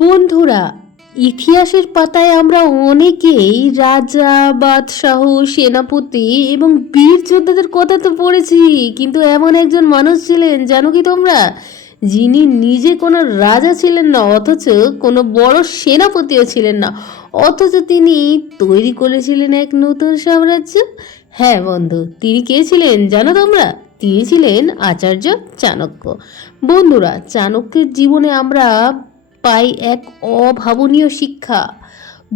বন্ধুরা, ইতিহাসের পাতায় আমরা অনেকেই রাজা, বাদশাহ, সেনাপতি এবং বীর যোদ্ধাদের কথা তো পড়েছি, কিন্তু এমন একজন মানুষ ছিলেন, জানো কি তোমরা? যিনি নিজে কোনো রাজা ছিলেন না, অথচ কোনো বড় সেনাপতিও ছিলেন না, অথচ তিনি তৈরি করেছিলেন এক নতুন সাম্রাজ্য। হ্যাঁ বন্ধু, তিনি কে ছিলেন জানো তোমরা? তিনি ছিলেন আচার্য চাণক্য। বন্ধুরা, চাণক্যের জীবনে আমরা পাই এক অভাবনীয় শিক্ষা।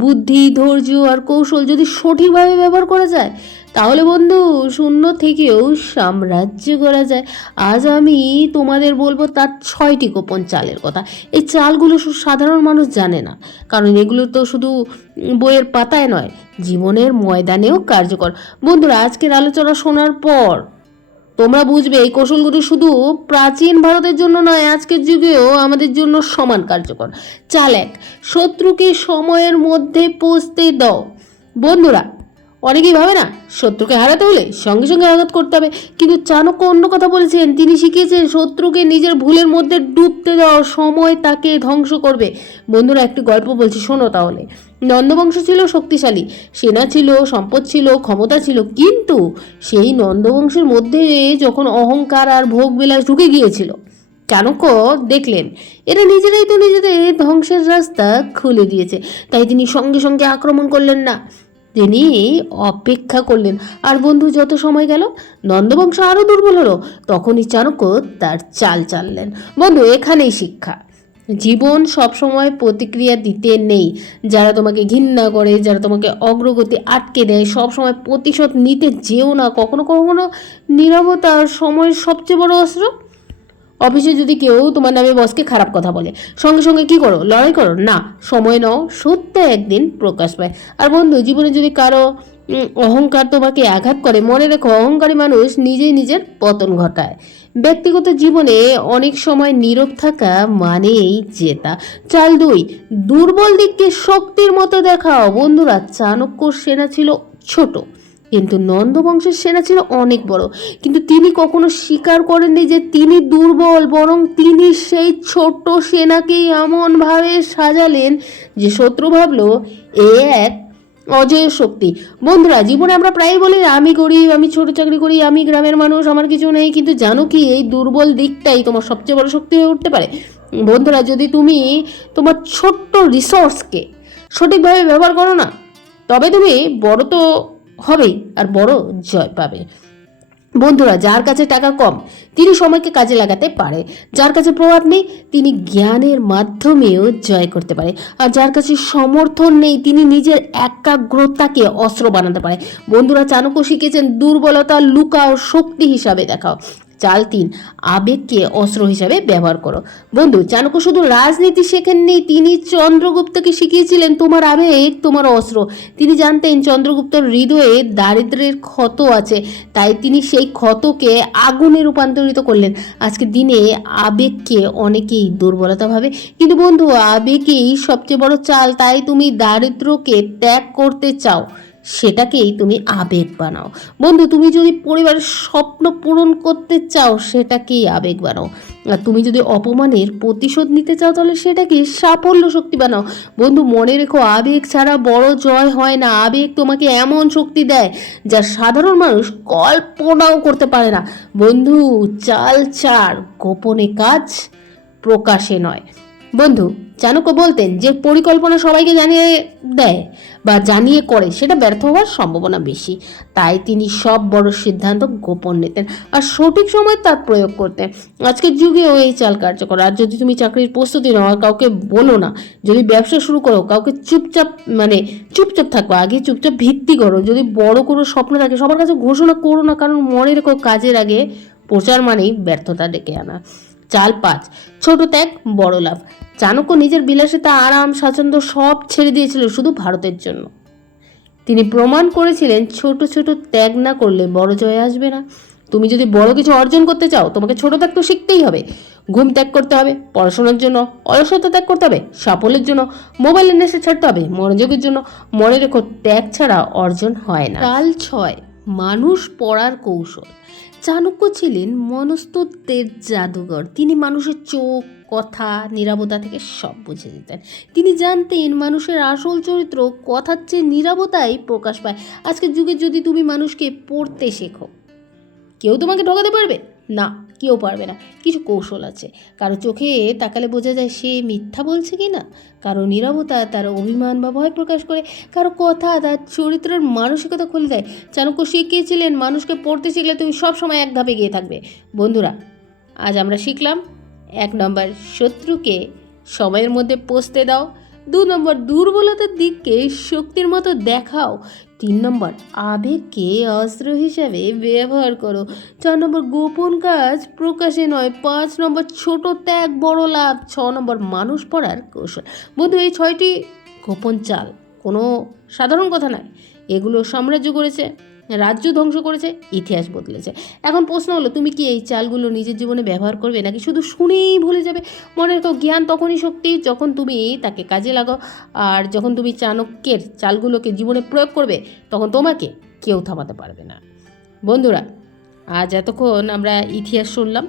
বুদ্ধি, ধৈর্য আর কৌশল যদি সঠিকভাবে ব্যবহার করা যায়, তাহলে বন্ধু শূন্য থেকেও সাম্রাজ্য করা যায়। আজ আমি তোমাদের বলব তার ছয়টি গোপন চালের কথা। এই চালগুলো সাধারণ মানুষ জানে না, কারণ এগুলো তো শুধু বইয়ের পাতায় নয়, জীবনের ময়দানেও কার্যকর। বন্ধুরা, আজকের আলোচনা শোনার পর তোমরা বুঝবে, এই কৌশলগুলি শুধু প্রাচীন ভারতের জন্য নয়, আজকের যুগেও আমাদের জন্য সমান কার্যকর। চাল এক শত্রুকে সময়ের মধ্যে পৌঁছতে দাও। বন্ধুরা অনেকেই ভাবে না, শত্রুকে হারাতে হলে সঙ্গে সঙ্গে আঘাত করতে হবে। কিন্তু চাণক্য অন্য কথা বলেছেন তিনি শিখিয়েছেন শত্রুকে নিজের ভুলের মধ্যে ডুবতে দাও সময় তাকে ধ্বংস করবে। বন্ধুরা, একটি গল্প বলছি, শোনো তাহলে। নন্দবংশ ছিল শক্তিশালী, সেনা ছিল, সম্পদ ছিল, ক্ষমতা ছিল, কিন্তু সেই নন্দবংশের মধ্যে যখন অহংকার আর ভোগ বিলাস ঢুকে গিয়েছিল, চাণক্য দেখলেন, এরা নিজেরাই তো নিজেদের ধ্বংসের রাস্তা খুলে দিয়েছে, তাই তিনি সঙ্গে সঙ্গে আক্রমণ করলেন না। তিনি অপেক্ষা করলেন। আর বন্ধু, যত সময় গেল, নন্দবংশ আরও দুর্বল হলো। তখনই চাণক্য তার চাল চাললেন। বন্ধু, এখানেই শিক্ষা। জীবন সবসময় প্রতিক্রিয়া দিতে নেই। যারা তোমাকে ঘৃণা করে, যারা তোমাকে অগ্রগতি আটকে দেয়, সবসময় প্রতিশোধ নিতে যেও না। কখনো কখনো নীরবতা সময়ের সবচেয়ে বড় অস্ত্র অফিসে যদি কেউ তোমার নামে বসকে খারাপ কথা বলে, সঙ্গে সঙ্গে কি করো? লড়াই করো? না, সময় নাও, সত্য একদিন প্রকাশ পায়। আর বন্ধু, জীবনে যদি কারও অহংকার তোমাকে আঘাত করে, মনে রেখো, অহংকারী মানুষ নিজেই নিজের পতন ঘটায়। ব্যক্তিগত জীবনে অনেক সময় নীরব থাকা মানেই জেতা। চাল দুই, দুর্বল দিককে শক্তির মতো দেখাও। বন্ধুরা, চাণক্য সেনা ছিল ছোট। কিন্তু নন্দবংশের সেনা ছিল অনেক বড়। কিন্তু তিনি কখনো স্বীকার করেননি যে তিনি দুর্বল, বরং তিনি সেই ছোট্ট সেনাকেই এমনভাবে সাজালেন যে শত্রু ভাবলো, এ এক অজয় শক্তি। বন্ধুরা, জীবনে আমরা প্রায়ই বলি, আমি গরিব, আমি ছোট চাকরি করি, আমি গ্রামের মানুষ, আমার কিছু নেই। কিন্তু জানো কি, এই দুর্বল দিকটাই তোমার সবচেয়ে বড় শক্তি হয়ে উঠতে পারে। বন্ধুরা, যদি তুমি তোমার ছোট্ট রিসোর্সকে সঠিকভাবে ব্যবহার করো না, তবে তুমি বড় তো হবেই আর বড় জয় পাবে। বন্ধুরা, যার কাছে টাকা কম, তিনি সময়কে কাজে লাগাতে পারে। যার কাছে প্রভাব নেই, তিনি জ্ঞানের মাধ্যমেও জয় করতে পারে। আর যার কাছে সমর্থন নেই, তিনি নিজের একাগ্রতাকে অস্ত্র বানাতে পারে। বন্ধুরা, চাণক্য শিখেছেন দুর্বলতা লুকাও শক্তি হিসাবে দেখাও। চাল তিন আবেগকে অস্ত্র হিসাবে ব্যবহার করো। বন্ধু, চাণক্য শুধু রাজনীতি শেখেননি, তিনি চন্দ্রগুপ্তকে শিখিয়েছিলেন তোমার আবেগ, তোমার অস্ত্র। তিনি জানতেন চন্দ্রগুপ্তর হৃদয়ে দারিদ্রের ক্ষত আছে, তাই তিনি সেই ক্ষতকে আগুনে রূপান্তরিত করলেন। আজকে দিনে আবেগকে অনেকেই দুর্বলতা ভাবে, কিন্তু বন্ধু, আবেগেই সবচেয়ে বড় চাল, তাই তুমি দারিদ্রকে ত্যাগ করতে চাও। সেটাকেই তুমি আবেগ বানাও। বন্ধু, তুমি যদি পরিবারের স্বপ্ন পূরণ করতে চাও, সেটাকেই আবেগ বানাও। আর তুমি যদি অপমানের প্রতিশোধ নিতে চাও, তাহলে সেটাকে সাফল্য শক্তি বানাও। বন্ধু, মনে রেখো, আবেগ ছাড়া বড় জয় হয় না। আবেগ তোমাকে এমন শক্তি দেয় যা সাধারণ মানুষ কল্পনাও করতে পারে না। বন্ধু, চাল চার গোপনে কাজ প্রকাশে নয়। বন্ধু চাণক্য বলতেন যে পরিকল্পনা সবাইকে জানিয়ে দেয় বা জানিয়ে করে, সেটা ব্যর্থ হওয়ার সম্ভাবনা বেশি। তাই তিনি সব বড় সিদ্ধান্ত গোপন নিতেন আর সঠিক সময় তার প্রয়োগ করতেন। আজকের যুগেও এই চাল কার্যকর। আর যদি তুমি চাকরির প্রস্তুতি নাও আর কাউকে বলো না, যদি ব্যবসা শুরু করো, কাউকে চুপচাপ মানে চুপচাপ থাকো, আগে চুপচাপ ভিত্তি করো, যদি বড় কোনো স্বপ্ন থাকে, সবার কাছে ঘোষণা করো না, কারণ মনে রেখো কাজের আগে প্রচার মানেই ব্যর্থতা ডেকে আনা। চাল পাঁচ, ছোট ত্যাগ, বড় লাভ। চাণক্য নিজের বিলাসিতা, আরাম, স্বাচ্ছন্দ্য সব ছেড়ে দিয়েছিল শুধু ভারতের জন্য। তিনি প্রমাণ করেছিলেন, ছোট ছোট ত্যাগ না করলে বড় জয় আসবে না। তুমি যদি বড় কিছু অর্জন করতে চাও, তোমাকে ছোট ত্যাগ তো শিখতেই হবে। ঘুম ত্যাগ করতে হবে, পড়াশোনার জন্য, অলসতা ত্যাগ করতে হবে, সাফল্যের জন্য, মোবাইলের নেশে ছাড়তে হবে, মনোযোগের জন্য। মনে রেখো, ত্যাগ ছাড়া অর্জন হয় না। কাল ছয়, মানুষ পড়ার কৌশল। চাণক্য ছিলেন মনস্তত্ত্বের জাদুঘর। তিনি মানুষের চোখ, কথা নিরাপত্তা থেকে সব বুঝে দিতেন তিনি জানতেন মানুষের আসল চরিত্র কথার চেয়ে নিরাপত্তাই প্রকাশ পায়। আজকের যুগে যদি তুমি মানুষকে পড়তে শেখো, কেউ তোমাকে ঢোকাতে পারবে? না। কেউ পারবে না। কিছু কৌশল আছে। কারও চোখে তাকালে বোঝা যায় সে মিথ্যা বলছে কি না। কারও নীরবতা, তার অভিমান বা ভয় প্রকাশ করে কারও কথা, তার চরিত্রের মানসিকতা খুলে দেয়। চাণক্য শিখিয়েছিলেন মানুষকে পড়তে শিখলে তুমি সব সময় এক ধাপে গিয়ে থাকবে। বন্ধুরা, আজ আমরা শিখলাম এক নম্বর শত্রুকে সময়ের মধ্যে পৌঁছতে দাও। দু নম্বর দুর্বলতার দিককে শক্তির মতো দেখাও। তিন নম্বর, আবেগকে অস্ত্র হিসাবে ব্যবহার করো। চার নম্বর, গোপন কাজ প্রকাশে নয়। পাঁচ নম্বর, ছোট ত্যাগ, বড় লাভ। ছ নম্বর, মানুষ পড়ার কৌশল। বন্ধু, এই ছয়টি গোপন চাল কোনো সাধারণ কথা নয়। এগুলো সাম্রাজ্য করেছে রাজ্য ধ্বংস করেছে, ইতিহাস বদলেছে। এখন প্রশ্ন হলো, তুমি কি এই চালগুলো নিজের জীবনে ব্যবহার করবে, নাকি শুধু শুনেই ভুলে যাবে? মনে রেখো, জ্ঞান তখনই শক্তি, যখন তুমি তাকে কাজে লাগাও, আর যখন তুমি চাণক্যের চালগুলোকে জীবনে প্রয়োগ করবে, তখন তোমাকে কেউ থামাতে পারবে না। বন্ধুরা, আজ এতক্ষণ আমরা ইতিহাস শুনলাম,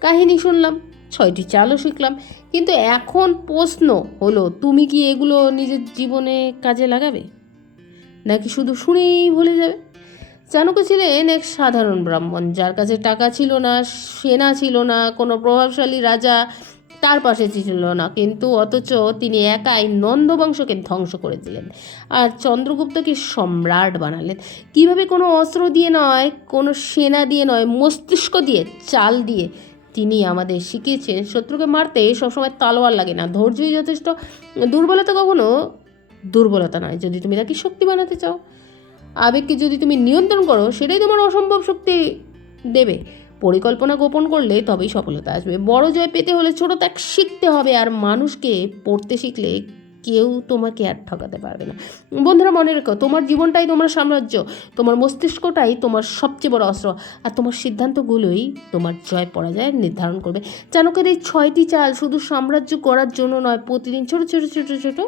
কাহিনী শুনলাম, ছয়টি চালও শিখলাম, কিন্তু এখন প্রশ্ন হলো, তুমি কি এগুলো নিজের জীবনে কাজে লাগাবে? নাকি শুধু শুনেই ভুলে যাবে? চাণক্য ছিলেন এক সাধারণ ব্রাহ্মণ, যার কাছে টাকা ছিল না, সেনা ছিল না, কোনো প্রভাবশালী রাজা তার পাশে ছিল না, কিন্তু অথচ তিনি একাই নন্দবংশকে ধ্বংস করে দিলেন আর চন্দ্রগুপ্তকে সম্রাট বানালেন। কীভাবে কোনো অস্ত্র দিয়ে নয়, কোনো সেনা দিয়ে নয়, মস্তিষ্ক দিয়ে, চাল দিয়ে তিনি আমাদের শিখিয়েছেন, শত্রুকে মারতে সবসময় তালোয়ার লাগে না, ধৈর্যই যথেষ্ট। দুর্বলতা কখনো দুর্বলতা নয়, যদি তুমি তাকে শক্তি বানাতে চাও। আবেগকে যদি তুমি নিয়ন্ত্রণ করো, সেটাই তোমার অসম্ভব শক্তি দেবে। পরিকল্পনা গোপন করলে তবেই সফলতা আসবে। বড় জয় পেতে হলে ছোট ত্যাগ শিখতে হবে, আর মানুষকে পড়তে শিখলে কেউ তোমাকে আর ঠকাতে পারবে না। বন্ধুরা মনে রেখো, তোমার জীবনটাই তোমার সাম্রাজ্য, তোমার মস্তিষ্কটাই তোমার সবচেয়ে বড় অস্ত্র, আর তোমার সিদ্ধান্তগুলোই তোমার জয় পরাজয় নির্ধারণ করবে। চাণক্যের এই ছয়টি চাল শুধু সাম্রাজ্য করার জন্য নয়, প্রতিদিন ছোট ছোট ছোট ছোট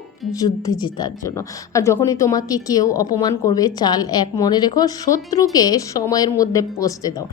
যুদ্ধে জেতার জন্য। আর যখনই তোমাকে কেউ অপমান করবে, চাল এক মনে রেখো, শত্রুকে সময়ের মধ্যে পৌঁছতে দাও।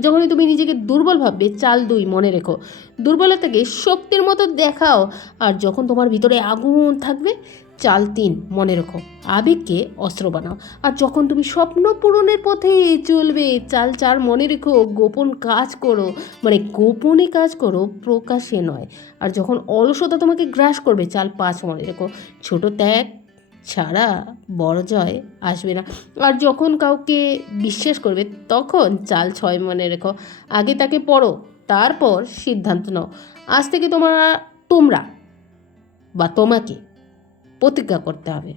যখনই তুমি নিজেকে দুর্বল ভাববে, চাল দুই মনে রেখো। দুর্বলতাকে শক্তির মতো দেখাও। আর যখন তোমার ভিতরে আগুন থাকবে, চাল তিন মনে রেখো। আবেগকে অস্ত্র বানাও। আর যখন তুমি স্বপ্ন পূরণের পথে চলবে, চাল চার মনে রেখো, গোপন কাজ করো। মানে গোপনে কাজ করো, প্রকাশে নয়। আর যখন অলসতা তোমাকে গ্রাস করবে, চাল পাঁচ মনে রেখো। ছোট ত্যাগ ছাড়া বড় জয় আসবে না। আর যখন কাউকে বিশ্বাস করবে, তখন চাল ছয় মনে রেখো। আগে তাকে পড়ো, তারপর সিদ্ধান্ত নাও। আজ থেকে তোমার, তোমরা বা তোমাকে প্রতিজ্ঞা করতে হবে।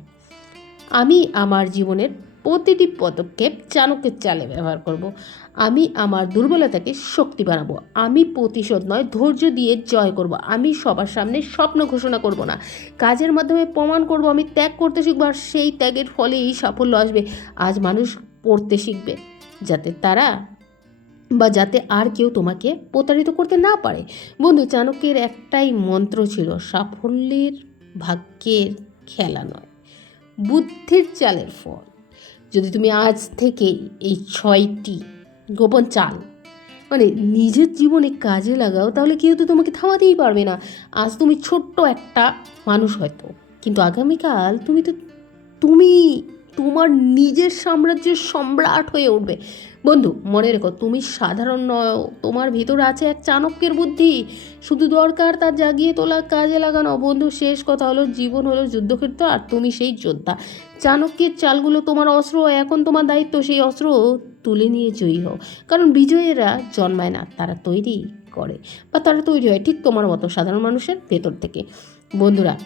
আমি আমার জীবনের প্রতিটি পদক্ষেপ চাণক্যের চালে ব্যবহার করব। আমি আমার দুর্বলতাকে শক্তি বানাবো। আমি প্রতিশোধ নয়, ধৈর্য দিয়ে জয় করব। আমি সবার সামনে স্বপ্ন ঘোষণা করব না। কাজের মাধ্যমে প্রমাণ করব আমি ত্যাগ করতে শিখব আর সেই ত্যাগের ফলেই সাফল্য আসবে। আজ মানুষ পড়তে শিখবে, যাতে তারা বা যাতে আর কেউ তোমাকে প্রতারিত করতে না পারে। বন্ধু, চাণক্যের একটাই মন্ত্র ছিল, সাফল্যের ভাগ্যের খেলা নয়, বুদ্ধির চালের ফল। যদি তুমি আজ থেকে এই ছয়টি গোপন চাল মানে নিজের জীবনে কাজে লাগাও, তাহলে কেউ তো তোমাকে থামাতেই পারবে না। আজ তুমি ছোট্ট একটা মানুষ হয়তো, কিন্তু আগামীকাল তুমি তো, তুমি তোমার নিজের সাম্রাজ্যের সম্রাট হয়ে উঠবে। বন্ধু, মনে রেখো, তুমি সাধারণ নয় তোমার ভিতরে আছে এক চাণক্যের বুদ্ধি। শুধু দরকার তার জাগিয়ে তোলা, কাজে লাগানো। বন্ধু, শেষ কথা হলো, জীবন হলো যুদ্ধক্ষেত্র, আর তুমি সেই যোদ্ধা। চাণক্যের চালগুলো তোমার অস্ত্র, এখন তোমার দায়িত্ব সেই অস্ত্র তুলে নিয়ে জয়ী হও। কারণ বিজয়েরা জন্মায় না, তারা তৈরি করে, বা তারা তৈরি হয় ঠিক তোমার মতো সাধারণ মানুষের ভেতর থেকে। বন্ধুরা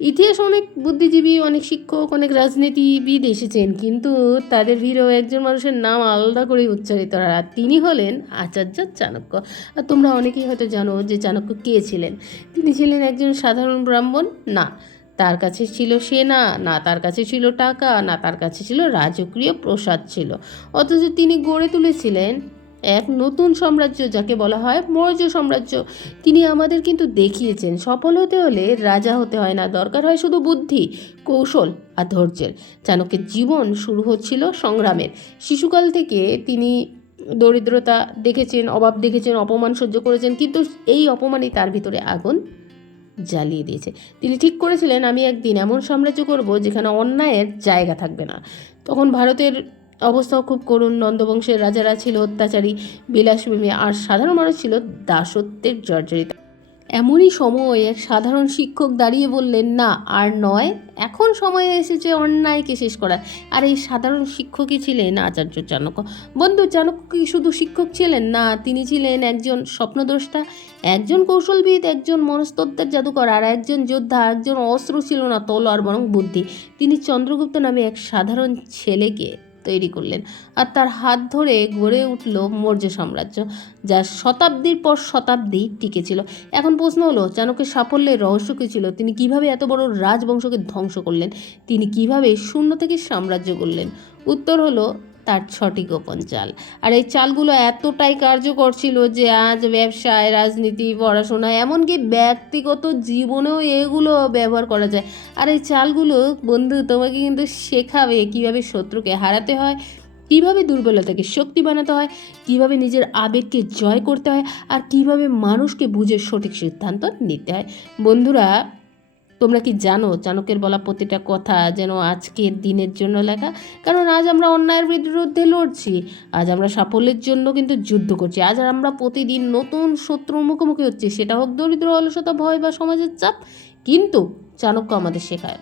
ইতিহাস অনেক বুদ্ধিজীবী, অনেক শিক্ষক, অনেক রাজনীতিবিদ এসেছেন, কিন্তু তাদের ভিড়েও একজন মানুষের নাম আলাদা করে উচ্চারিত আর তিনি হলেন আচার্য চাণক্য। আর তোমরা অনেকেই হয়তো জানো যে চাণক্য কে ছিলেন? তিনি ছিলেন একজন সাধারণ ব্রাহ্মণ? না। তার কাছে ছিল সেনা, না তার কাছে ছিল টাকা, না তার কাছে ছিল রাজকীয় প্রসাদ ছিল। অথচ তিনি গড়ে তুলেছিলেন এক নতুন সাম্রাজ্য যাকে বলা হয় মৌর্য সাম্রাজ্য। তিনি আমাদের কিন্তু দেখিয়েছেন, সফল হতে হলে রাজা হতে হয় না, দরকার হয় শুধু বুদ্ধি, কৌশল আর ধৈর্যের। চাণক্যের জীবন শুরু হচ্ছিল সংগ্রামের। শিশুকাল থেকে তিনি দরিদ্রতা দেখেছেন, অভাব দেখেছেন, অপমান সহ্য করেছেন, কিন্তু এই অপমানই তার ভিতরে আগুন জ্বালিয়ে দিয়েছে। তিনি ঠিক করেছিলেন, আমি একদিন এমন সাম্রাজ্য করব যেখানে অন্যায়ের জায়গা থাকবে না। তখন ভারতের অবস্থাও খুব করুণ। নন্দবংশের রাজারা ছিল অত্যাচারী। বিলাসপ্রেমী আর সাধারণ মানুষ ছিল দাসত্বের জর্জরিত। এমনই সময় এক সাধারণ শিক্ষক দাঁড়িয়ে বললেন, না, আর নয়, এখন সময় এসেছে অন্যায়কে শেষ করার আর এই সাধারণ শিক্ষকই ছিলেন আচার্য চাণক্য। বন্ধু, চাণক্য কি শুধু শিক্ষক ছিলেন? না, তিনি ছিলেন একজন স্বপ্নদ্রষ্টা, একজন কৌশলবিদ, একজন মনস্তত্ত্বের জাদুকর, আর একজন যোদ্ধা, একজন অস্ত্র ছিল না তলোয়ার বরং বুদ্ধি। তিনি চন্দ্রগুপ্ত নামে এক সাধারণ ছেলেকে তৈরি করলেন আর তার হাত ধরে গড়ে উঠল মৌর্য সাম্রাজ্য, যা শতাব্দীর পর শতাব্দী টিকে ছিল এখন প্রশ্ন হলো, চাণক্যের সাফল্যের রহস্য কী ছিল? তিনি কীভাবে এত বড় রাজবংশকে ধ্বংস করলেন? তিনি কীভাবে শূন্য থেকে সাম্রাজ্য করলেন উত্তর হলো তার গোপন চাল। আর এই চালগুলো এতটাই কার্যকর ছিল যে আজ ব্যবসায়, রাজনীতি, পড়াশোনা, এমনকি ব্যক্তিগত জীবনেও এগুলো ব্যবহার করা যায়। আর এই চালগুলো, বন্ধু, তোমাকে কিন্তু শেখাবে কীভাবে শত্রুকে হারাতে হয়, কীভাবে দুর্বলতাকে শক্তি বানাতে হয়, কীভাবে নিজের আবেগকে জয় করতে হয়, আর কীভাবে মানুষকে বুঝে সঠিক সিদ্ধান্ত নিতে হয়। বন্ধুরা তোমরা কি জানো চাণক্যের বলা প্রতিটা কথা যেন আজকের দিনের জন্য লেখা? কারণ আজ আমরা অন্যায়ের বিরুদ্ধে লড়ছি। আজ আমরা সাফল্যের জন্য কিন্তু যুদ্ধ করছি। আজ আমরা প্রতিদিন নতুন শত্রুর মুখোমুখি হচ্ছি। সেটা হোক দরিদ্র, অলসতা, ভয় বা সমাজের চাপ। কিন্তু চাণক্য আমাদের শেখায়,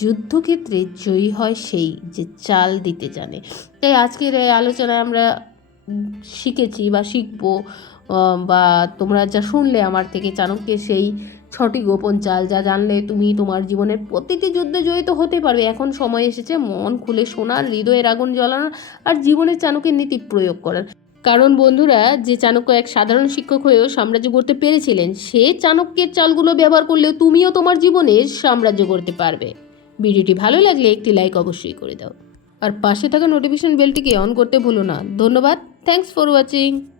যুদ্ধক্ষেত্রে জয়ী হয় সেই যে চাল দিতে জানে। তাই আজকের এই আলোচনায় আমরা শিখেছি বা শিখব বা তোমরা যা শুনলে আমার থেকে চাণক্যের সেই ছটি গোপন চাল যা জানলে তুমি তোমার জীবনের প্রতিটি যুদ্ধে জড়িত হতে পারবে। এখন সময় এসেছে, মন খুলে শোনার হৃদয়ের আগুন জ্বালানোর আর জীবনের চাণক্যের নীতি প্রয়োগ করার। কারণ বন্ধুরা, যে চাণক্য এক সাধারণ শিক্ষক হয়েও সাম্রাজ্য করতে পেরেছিলেন, সে চাণক্যের চালগুলো ব্যবহার করলেও তুমিও তোমার জীবনে সাম্রাজ্য করতে পারবে। ভিডিওটি ভালো লাগলে একটি লাইক অবশ্যই করে দাও। আর পাশে থাকা নোটিফিকেশন বেলটিকে অন করতে ভুলো না। ধন্যবাদ। Thanks for watching